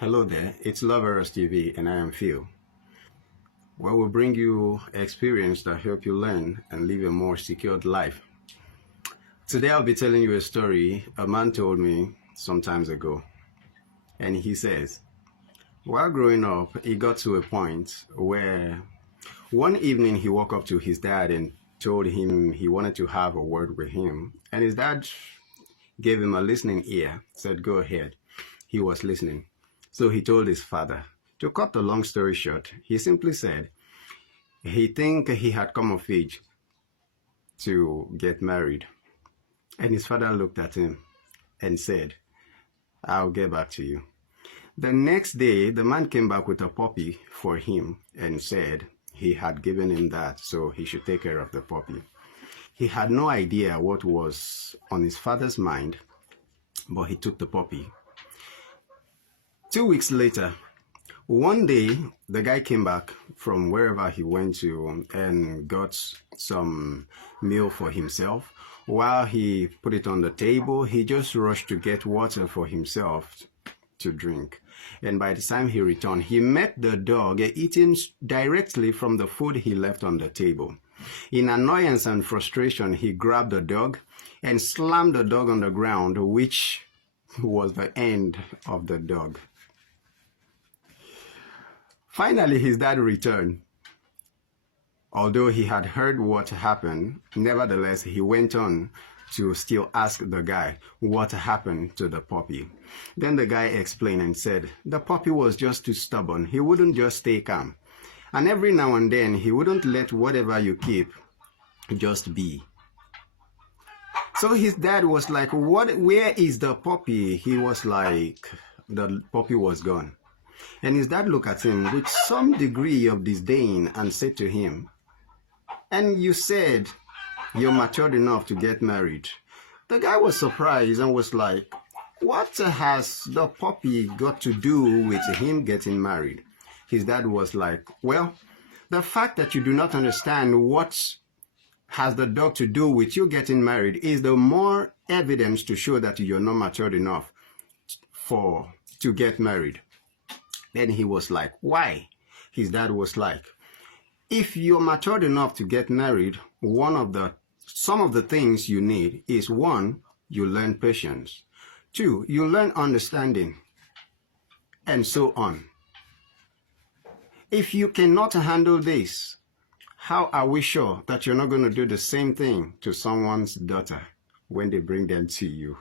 Hello there, it's Lovers TV and I am Phil. Where we'll bring you experience that help you learn and live a more secured life. Today I'll be telling you a story a man told me some time ago. And he says, while growing up, he got to a point where one evening he woke up to his dad and told him he wanted to have a word with him. And his dad gave him a listening ear, said, go ahead. He was listening. So he told his father. To cut the long story short, he simply said he think he had come of age to get married. And his father looked at him and said, I'll get back to you. The next day, the man came back with a puppy for him and said he had given him that, so he should take care of the puppy. He had no idea what was on his father's mind, but he took the puppy. 2 weeks later, one day, the guy came back from wherever he went to and got some meal for himself. While he put it on the table, he just rushed to get water for himself to drink. And by the time he returned, he met the dog eating directly from the food he left on the table. In annoyance and frustration, he grabbed the dog and slammed the dog on the ground, which was the end of the dog. Finally, his dad returned. Although he had heard what happened, nevertheless, he went on to still ask the guy what happened to the puppy. Then the guy explained and said, the puppy was just too stubborn. He wouldn't just stay calm. And every now and then, he wouldn't let whatever you keep just be. So his dad was like, where is the puppy? He was like, the puppy was gone. And his dad looked at him with some degree of disdain and said to him, and you said you're matured enough to get married. The guy was surprised and was like, what has the puppy got to do with him getting married? His dad was like, well, the fact that you do not understand what has the dog to do with you getting married is the more evidence to show that you're not matured enough to get married. Then he was like, why? His dad was like, if you're matured enough to get married, some of the things you need is, 1, you learn patience. 2, you learn understanding, and so on. If you cannot handle this, how are we sure that you're not going to do the same thing to someone's daughter when they bring them to you?